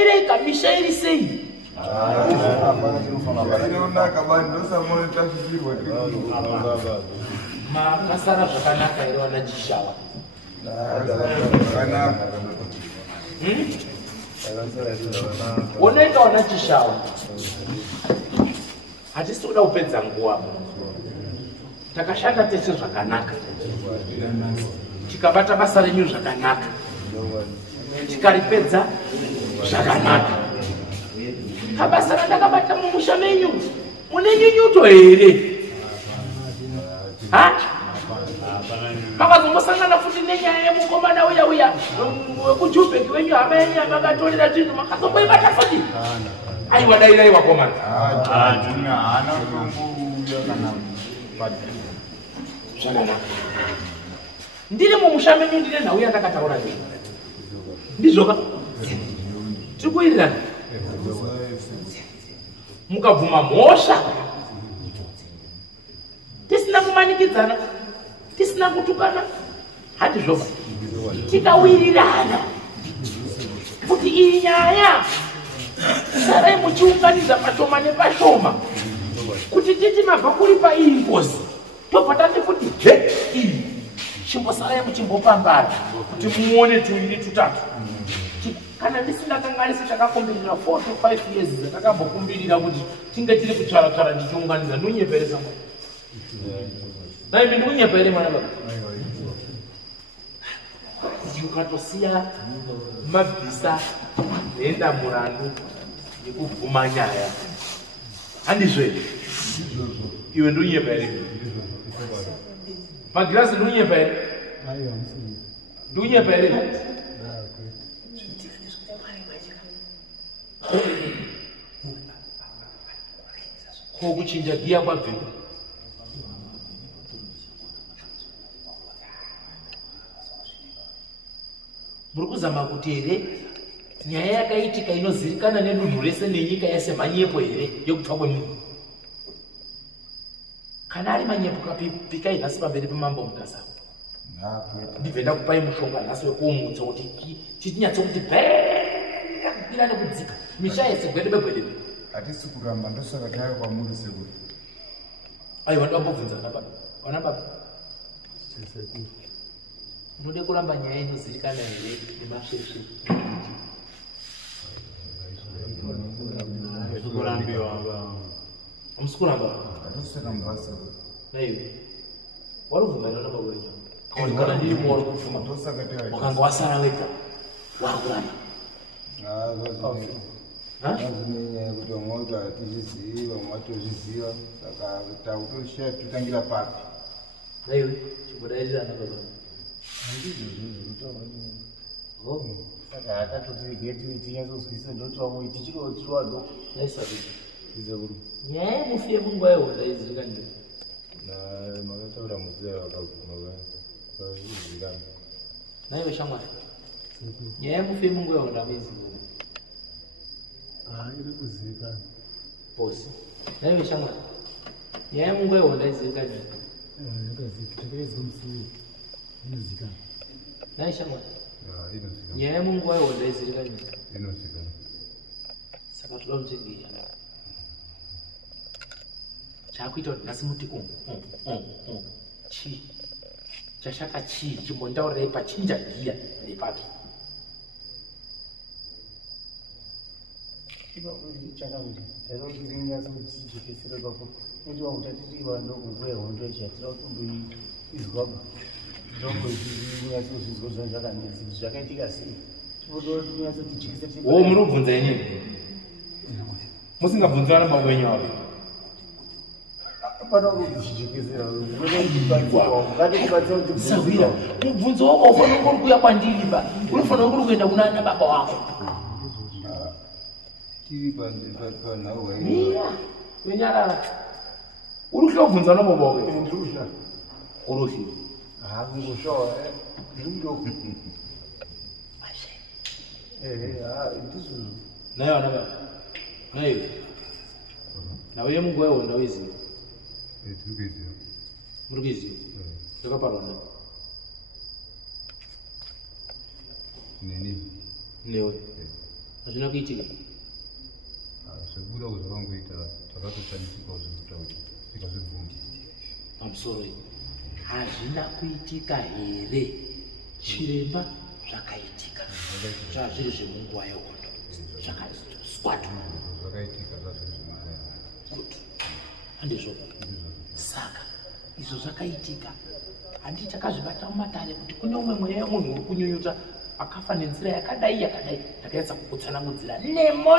Daire kamishairi sei. Makasara zvakanaka ere wanajishawa. Unoita wanajishawa. Hatisi kuda kupedza nguwa. Takashanda tese zvakanaka. Tikabata basa renyu zvakanaka. Tikaripedza zvakanaka. Kabasa randakabata mumusha menyu mune nyunyuto here? Ha? Makazombosangana futi nenyaya yemukomana uya wekujubheki wenyu hama yenyu amakatorera zvinhu makazomboibata futi? Aiwa dairai wakomana. Zvakanaka. Ndiri mumusha menyu ndine nhau yandakataura nei. Ndizvoka? Tiri kuwirirana? Mukabvuma mhosva. Tisina kumanikidzana. Tisina kutukana. Hati zvoka. Tikawirirana. Kuti iyi nyaya sarai muchiunganidza pashoma nepashoma. Kuti titi mabva kuri paiyi ngozi. Tobva tati kuti iyi chimbosarai muchimbopambara kuti muone tuiri tutatu. Kana ndisingakanganisi takakumbirira 4 to 5 years dzatakambokumbirira kuti tinge tiri kutsvara ndichiunganidza nunyeperesa mwana. Naimi ndikunyeperere mwana baba. Ukatosiya mabvisa nenda murandu nekubvuma nyaya. Handizve iwe ndikunyeperere. Magirasi ndikunyeperere. Ndikunyeperere. Kuchinja gia kwabve. Muri kuzama kuti here nyaya yakaitika inozivikanwa nedunhu rese nenyika yese manyepo here yekupfa kwemunhu. Kana ari manyepo kapikai nhasi pamberi pemambo mukasava. Ndibve ndakupai mushonga nhasi wekuumutsa kuti chitinyatsokuti bhee kupira nekudzika misha yese gwedebe. Hatisi kuramba ndosaka tayo kwamuri sekuri. Aiwa ndambobvunzana baba. Wana baba. Unode kuramba nyaya inozivikanwa here nemasheshe. Hamusi kuramba. Hatosaka mbasa. Naiwe. Warubvumirana nababa wenyu. Kana ndiri muwari kupfuma. Ndosaka tayo. Wakanga wasara wega. Wakuramba. Azvinenyaya kuti vamwe vacho hatizvizivi vamwe vatozviziva saka takutoshaya totangira papi. Naiwe chimbodairirana baba. Saka hatatoti tinyatsozwisa ndoti vamwe tichiri vadoko. Naisabisa. Nyaya yemufi yemunguva yehonda izivikanwa. Makataura muzera vakaguma vazivikanwa. Naiwe shamwari. Nyaya yemufi yemunguva yehonda muizivikanwa. Iri kuzivikanwa. Bosi. Naiwe shamwari. Nyaya yemunguva yehonda izivikanwa. Takaizwa musi inozivikanwa. Naiwe shamwari. Nyaya yemunguva yehonda izivikanwa. Saka toda muchengera. Chakuita kuti nhasi muti chi chashaka chii chimbondaurirai pachinja giya nepapi. Chakamuti taida kuti tinyatsotichekesere papo noti vamwe tatiti vadoko nguva yehondo yacho yatira kutomboizwaba ndomboinyatsozvizwa zvanga zvakanetsi kuti zvakaitika sei tipotoa tinyatsotichekesere. Muri kubvunza inini musingabvunzana baba wenyu avo. Sawira, mubvunzo wako ufanira kuri kuya kwandiri ba. Unofanira kuri kuenda kuna baba wako. Tiri panhau hai. Mira, wenyarara. Uri kubvunza na baba wako. Ndurusha. Urushi. Ngoshawa ndimudoko. Ndizo. Nayo na baba. Nayo. Nawe yemunguva yehonda uiziva. Muri kuiziva. Ndakaparwa nayo. Nini? Newe. Hazvina kuitika. Sekuda kuzvakangoita takatoshandisika kuzvekutaura tikazvibvuma. Pamusoro iyi hazvina kuitika here chiremba zvakaitika zvazviri zvemunguva yehondo zvakaswatu Zvakaitika zvazvo kuti handizvo saka izvo zvakaitika handi takazvibata mumatare kuti kune umwe mweya munhu uri kunyunyuta akafa nenzira yakadai ndakaedza kukutsanangudzira nemo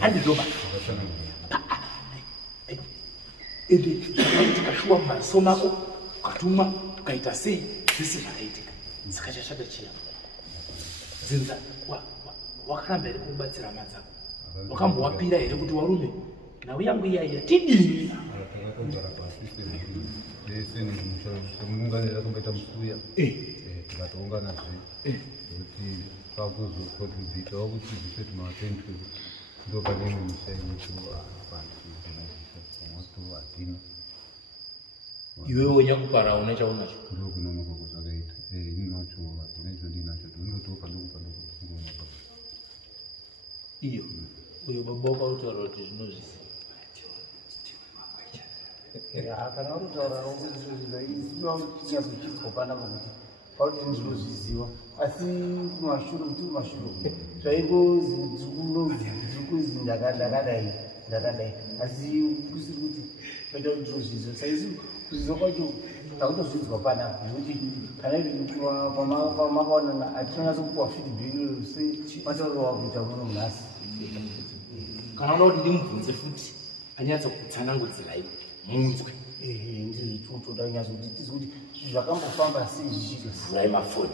handizvoba ende zvakaitika shuwa mumaziso mako ukatumwa ukaita sei zvese zvakaitika saka chashata chiya dzinza wakaramba here kubatsira hama dzako wakambowapira here kuti warume nhau yangu iyaiya tidini takatogara pasi semununganira tomboita musuya tikatounganazve kuti pakuzokontribhitawo kuti zvise tumaatentwe ndo pane imwe misha inotiwa pansi hatina iwewe wenyakupara una chaunacho ndo kunonoka kwazvakaita inacho hatina izvo ndinacho ndinotiwo padoko iyo uyo baba wakautaura kuti zvinozvisi kana uritaurawo kutinyazochidzwa panapa kuti pauti ndinozviziva asi kumashure kuti kumashure zvaingoziukuzi ndakadai asi kusiri kuti paita kuti ndinozviziva saisi kuziva kwacho takutozvidzwa panapa nekuti kana pamakaonana hatinonyatsokupa feedback sematauriro wakuita muno nhasi kana uda kuti ndimubvunze futi anyatsa kutsanangudzirai munzwe nditoda kunyazo kuti tizi kuti zvakambofamba sei zvichito vurai mafoni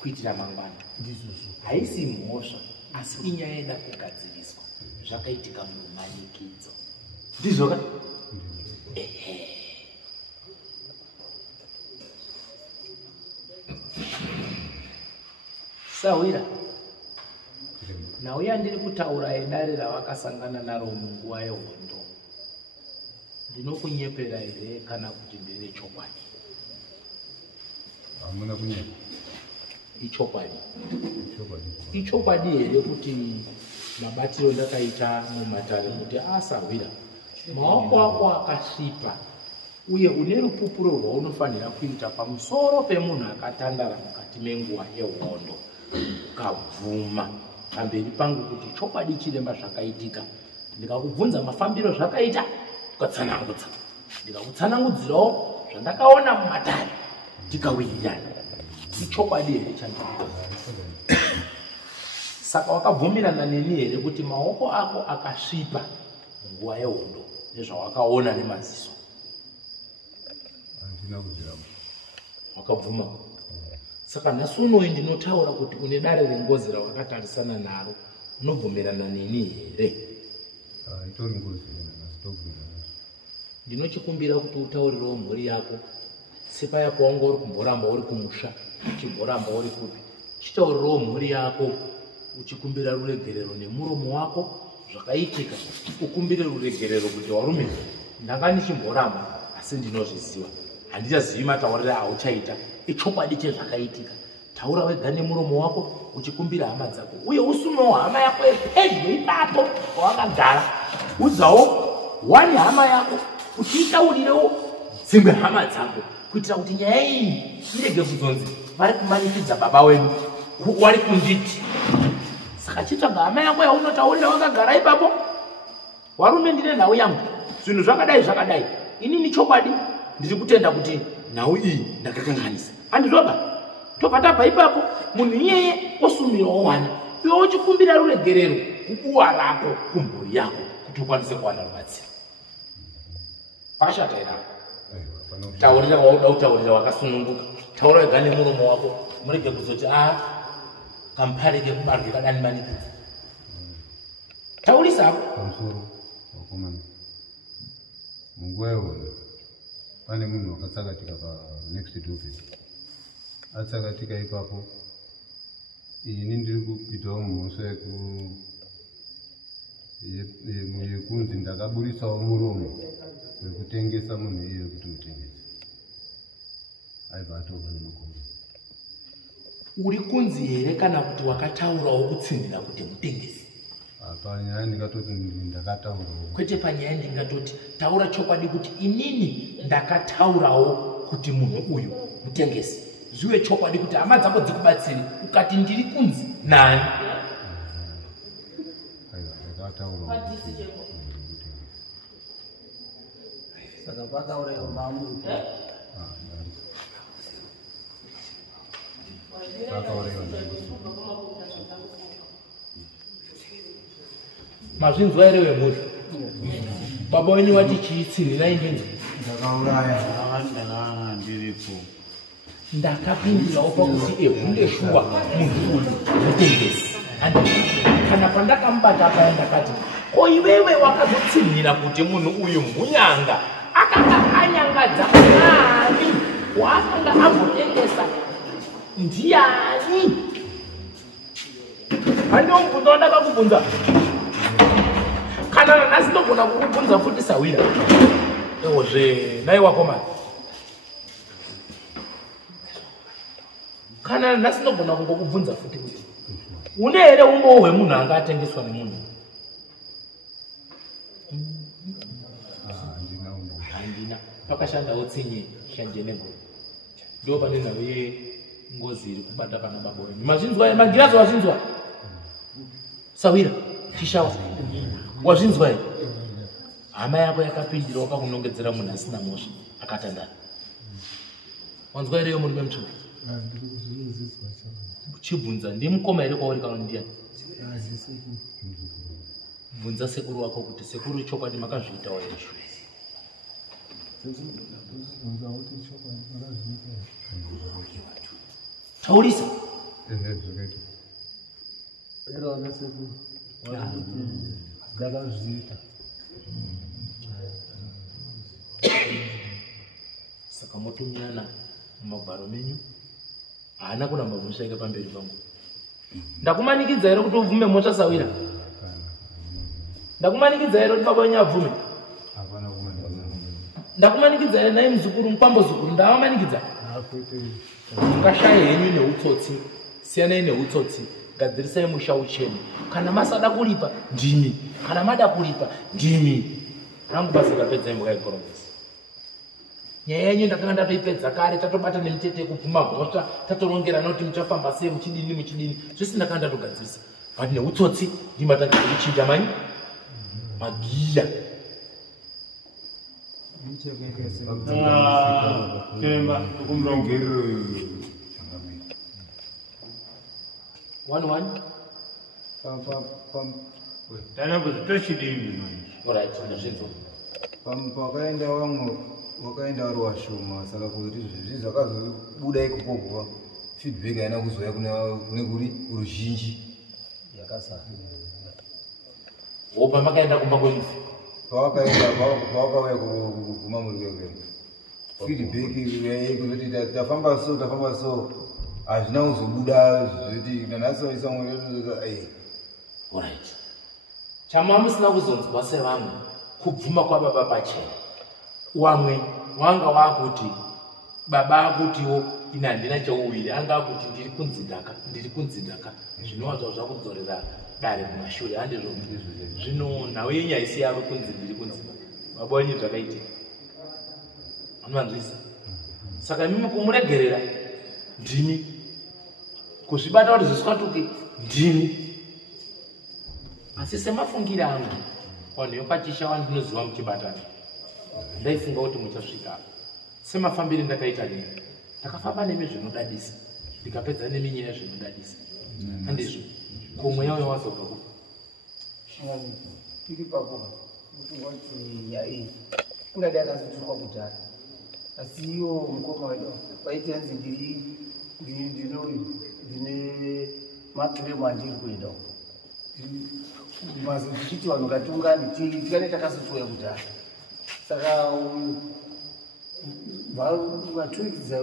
kuitira mangwana haisi mhosva asi inyaya yeda kugadziriswa zvakaitika mumanikidzo ndizvoka Sawira nauya ndiri kutaura edare ravakasangana naro munguva yehondo ndinokunyepera here kana kuti ndere chokwadi hamuna kunyepa ichokwadi here kuti mabatiro ndakaita mumatare kuti Sawira maoko ako akasvipa uye une rupupuro rwaunofanira kuita pamusoro pemunhu akatandara mukati menguva yehondo ukabvuma pamberi pangu kuti chokwadi chiremba zvakaitika ndikakubvunza mafambiro zvakaita ukatsanangudza ndikakutsanangudzirawo zvandakaona mumatare tikawirirana ichokwadi here chandiita saka wakabvumirana neni here kuti maoko ako akasvipa munguva yehondo nezvawakaona nemaziso wakabvuma saka nhasi unoi ndinotaura kuti une dare rengozi rawakatarisana naro unobvumirana neni here ndinochikumbira kuti utaurirewo mhuri yako sepaya pawanga uri kumboramba uri kumusha uchimboramba uri kupi chitaurirewo mhuri yako uchikumbira ruregerero nemuromo wako zvakaitika ukumbire ruregerero kuti warume ndanga ndichimboramba asi ndinozviziva handichazivi matauriro auchaita ichokwadi chezvakaitika taura wega nemuromo wako uchikumbira hama dzako uye usumewo hama yako yepedyo ipapo wawakagara udzawo wani hama yako uchitaurirewo dzimwe hama dzako kuitira kuti nyaya iyi irege kuzonzi vari kumanikidza baba wenu wari kunditi saka chitsvaga hama yako yaunotaurira wakagara ipapo warume ndine nhau yangu zvinhu zvakadai inini chokwadi ndiri kutenda kuti nhau iyi ndakakanganisa handizvoba tobva tabva ipapo munhu iyeye osumirawo wana iwe uchikumbira ruregerero kubuwa rako kumhuri yako kuti ukwanise kuwana rubatsiro pashata irako taurira wauda kutaurira wakasununguka taura wega nemuromo wako murege kuzoti kampareke kubarwe kadani manikidza taurisapo pamusoro wakomana munguva yehondo pane munhu wakatsakatika panext to office atsakatika ipapo ini ndiri kupitawo mhosva yekunzi ndakaburisawo muromo wekutengesa munhu iye kuti mutengese aibva atova nemukombe. Uri kunzi here kana kuti wakataurawo kutsindira kuti mutengesi? Panyaya ndingatoti ndakataurawo. Kwete panyaya ndingatoti taura chokwadi kuti inini ndakataurawo kuti munhu uyu mutengesi. Zviwe chokwadi kuti hama dzako dzikubatsiri ukati ndiri kunzi nani? Saka pakaurayiwa maamuri. Mazvinzwa here wemuzi? Baba wenyu wati chiitsirirai ndinzi? Ndakanga ndiripo. Ndakapindirawo pakuti ndeshuwa munhu uyu mutengesi. Kana pandakamubata paya ndakati, ko iwewe wakazotsinhira kuti munhu uyu munyanga akanga anyangadza nani waakanga agotengesa ndiani? Handiwo mubvunzo wandakakubvunza. Kana nanhasi ndogona kukubvunza futi Sawira. Ewozve nai wakomana. Kana nanhasi ndogona kungokubvunza futi kuti une here umbowo hwemunhu anga atengeswa nemunhu? Handina. Pakashandawo tsinye shanje negoro. Ndo pane nhau yengozi iri kubata pana baba wenyu. Mazvinzwa magirazi wazvinzwa? Sawira chishawa wazvinzwa here? Hama yako yakapindirawo pakunongedzera munhu asina mhosva akatandara. Wanzwa here munhu wemutsvuku? Chibvunza ndimukoma here kwauri kana ndiani? Bvunza sekuru wako kuti sekuru chokwadi makazviitawo here? Taurisa. Saka motumirana mumagwaro menyu haana kuramba munoshaika pamberi pangu. Ndakumanikidza here kuti ubvume mhosva Sawira? Ndakumanikidza here kuti baba wenyu abvume? Ndakumanikidza here naye muzukuru mupambo zukuru ndavamanikidza? Mukashaye henyu neutsotsi, siyanai neutsotsi, gadzirisai musha uchene. Kana masada kulipa ndimi, kana mada kulipa ndimi. Rangu basa rapedzai mukaikoromesa. Nyaya yenyu ndakanga ndatoipedza kare, tatobata nemitete yekubvuma gosva, tatorongerana kuti muchafamba sei muchidini muchidini. Zvese ndakanga ndatogadzirisa. But neutsotsi ndima tadzikuchinja manyi magiya. Pakaenda vamwe wakaenda vari washoma, saka kuti zvezvi zvakazobuda ikokoko feedback haina kuzoya kune kuri ruzhinji yakasara. Wopa makaenda kumba kwemufi? Pawakauya kuguma muri kwekwe feedback yekuzoti tafamba so hazvina kuzobuda zvoti nanhasi waisa mwe. Alright. Chama musina kuzonzwa sevamwe kubvuma kwababa pachena. Wamwe wanga wakuti baba akutiwo ina handina chauwiri, anga akuti ndiri kunzindaka zvinova zvakudzorera dare kumashure handizvo. Zvino nhau yenyu haisi yavo kunzi ndiri kunzindaka. Baba wenyu zvakaitika anovanzwisa. Saka mimi kumuregerera ndini, kuzvibata kuti zviswatuke ndini. Asi semafungira angu vanhu vepachisha vandinoziva muchibatana, ndaifunga kuti muchasvika. Semafambiri ndakaita nemi, ndakafamba nemi zvinodadisa, ndikapedza nemi nyaya zvinodadisa. Handizvo komweya uyo wazobva kupa tiri papo kufunga kuti nyaya iyi ingadai yakazotukwa kudhara, asi iwo mukoma wedu waitenzi ndine makiremu andiri kuenda uko mazi tichiti vanhu ngatiungane tikane takazotuya kudhara. Saka vaturikidza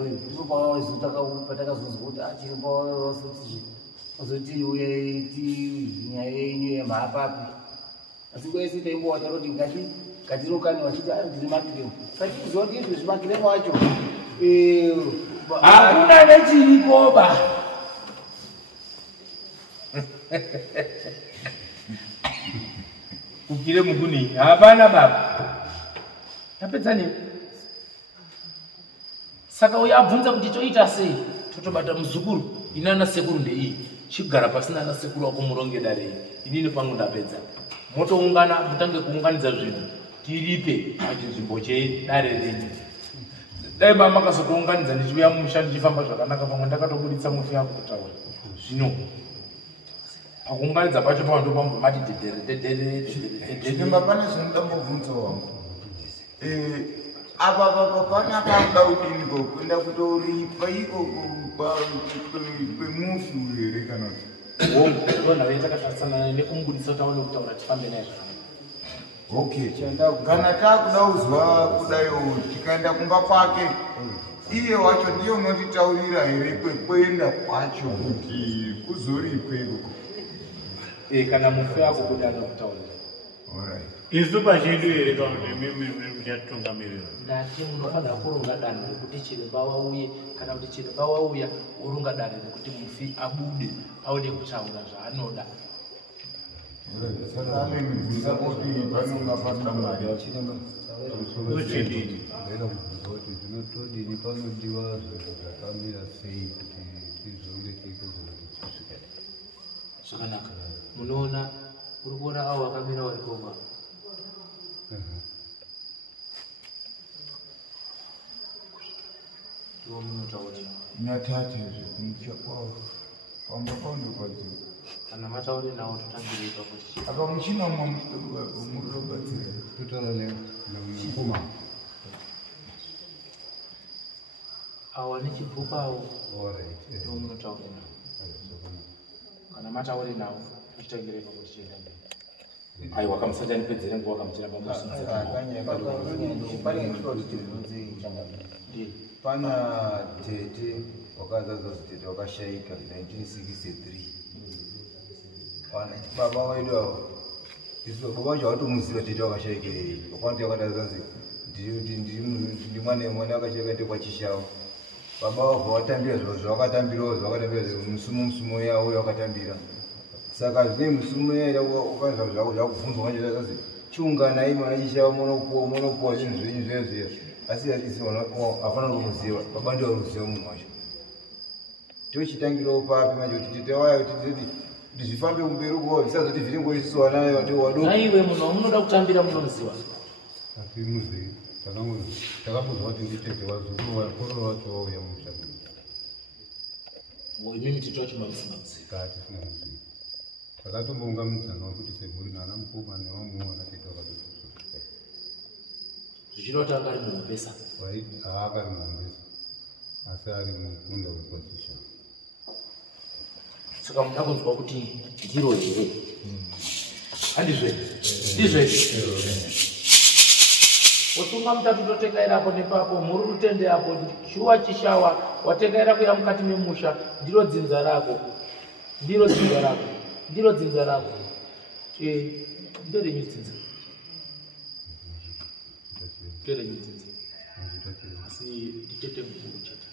patakazoziva kuti achiromba wasoti azoti uye nyaya yenyu yemapapi asi kwese taimbowa taroti ngatirokani vachiti ari ndiri makiremu sachizwa kuti izvo zvimakiremu acho hakuna nechiripoba. Kukiremu kuni hapana baba. Tapedza nini? Saka uya abvunza kuti toita sei? Totobata muzukuru inana sekuru ndei. Chigara pasina na sekuru wako muronge darei. Inini pangu ndapedza. Motoungana mutange kuunganidza zvinhu. Tiripe pachinzvimbo chedare renyu. Dai mama kasokuunganidza ndichiuya mumusha ndichifamba zvakanaka pamwe ndakatobuditsa mufi yangu kutaura. Zvino pakuunganidza pacho pava ndopambomati Chiremba pane zvindambobvunza wangu. Apa pana panoda kudiniko kuenda kutoripa ikoko kwemufi here kana kuti ndona vetakashatsana nekumubudisa kuti aone kutaura tifambe naye zvakanaka. Okay, kana takuda kuzwa kudayo tikaenda kumba kwake iye wacho ndiye unotitaurira here kwekuenda kwacho kuti kuzoripwe ikoko. Kana mufi yako kuti anokutaurira. Alright. Isu pachedu here kana kuti mimi muchatitungamirira. Ndati munofanira kurunga danho rekuti chiremba wauye kana kuti chiremba wauya urunga danho rekuti mufi abude aone kutaura zvaanoda. Saka mibvunza kuti panonga pasina mari yachiremba. Uchidini. Kuti zvinotodini panodiwa zvinhu zvakamira sei kuti tizonge tikozoti Zvakanaka. Munoona uri kuona avo vakamira vari koma. Ndiwo munotaurira. Nyatate zvekumucha kwavo pamba paundokwadzira. Kana matauri nawo totangirei pakuti Apa muchina murobatsira. kutaura nemukoma awa nechibhuku avo alright ndiwo munotaurira nawo. Kana matauri nawo tochitangirei pakuti chienda mberi. Aiwa kamusatani pedzere nguva kamuchira pamusinza. Pane chitoti tibvunze changamira. Pana tete wakazadzwa zitete wakashaika 1963. Baba wedu avo baba wacho hawatomuziva tete wakashaikirei. Wakati wakatadzazi ndi mwana wakashaika ndekwachishawa. Baba wabva watambira zviro zvawakatambirawo zvawakatambira musumo yawo yakatambira. Saka zvine musumo yaida ukanzwa zvakubvunzwa manje zazi chiungana imi vanachishawa munopuwa zvinhu zvenyu zvezviya. Asi hapana kumuziva baba ndiwo ruziva munhu wacho. Tochitangirawo papi manje kuti tete waya kuti zvifambe kumberi kuvo zvisazoti zviri ngoisiso wanayo ndiwadoko. Naiwe munhu munoda kutambira munoziva. atimuzivi takambozwa kuti nditete wazukuru wakororo wacho wauya mumusha Imimi tete wacho mamusingamuziva. kati sina muzivi takatombounganidzana kuti semhuri nana mukoma nevamwe vakatete wakatosusuka Zvichirota anga ari muhombesa. haakari muhombesa asi ari mukunda wekwachisha Saka munoda kunzwa kuti ndiro here. Handizve. Ndizve. Otunga mutatu totekaira apo nepapo muri rutende apo shuwa chishawa watekaira kuya mukati memusha ndiro dzinza rako. Ndiro dzinza rako. Ndiro dzinza rako. Nderenyu dzinza. Nderenyu dzinza. Asi nditete mukuru chete.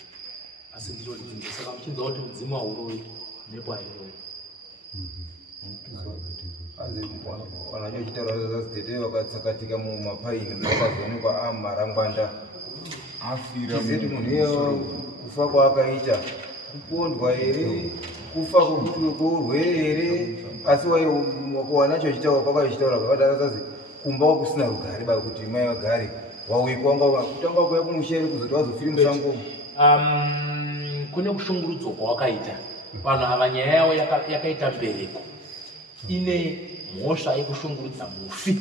Asi ndiro dzinza. Saka muchinzwa kuti mudzimu hauroyi nepo hairoyi. Wanacho chitaura zazi tete wakatsakatika mumapaini wakazoonekwa marangwanda. Tizeti munhu iye kufa kwaakaita kupondwa here kufa kworwere here. Asi wanacho chitaura kwakachitaura kwakadara zazi kumba kusina rugare baa kuti mai vagare wawikwa kutanga kuya kumushere kuzoti wazofiri musango. Kune kushungurudzwa kwawakaita vanhu ava nyaya yavo yakaita mbereko ine mhosva yekushungurudza mufi.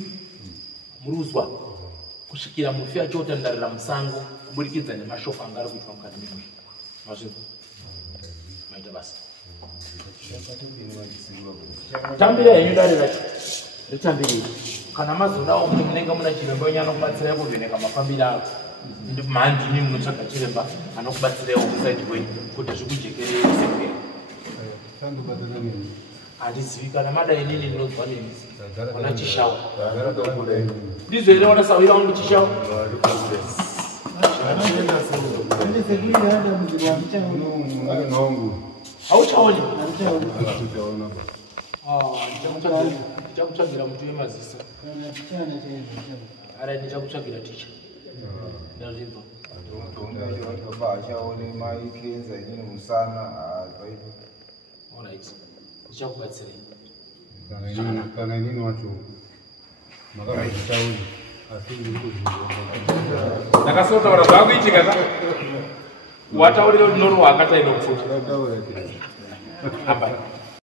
Muri kuzwa kusvikira mufi achotandarira musango kuburikidza nemashoko anga ari kuitwa mukati memusha. Mazvinzwa maita basa tambira henyu dare racho ritambirei. Kana mazodawo kuti munenge muna chiremba wenyu anokubatsirai kuvheneka mafambiro avo mhandini munotsvaga chiremba anokubatsiraiwo kusaidi kwenyu kuti zvikujekerei sekei. Sandu badala nini? Hadizivikana mada inini ndinozwa nini? Wana chishawa. Gara kula hivi. Ndizo ile wanasawira wangu chishawa. Hauchaoni? Hauchaona ba. Nitakuchagira mtu yemazisa. Ara nitakuchagira ticha. Ndazimba. Achaone maikenza nyine musana hivyo. Alright. Nichakubatsira. Kana nini wacho? Magana chauni. Asili huko. Nakasota warabagu ichikaza. Wataurira ndoro wakata ino kufuta. Dawa Hapa.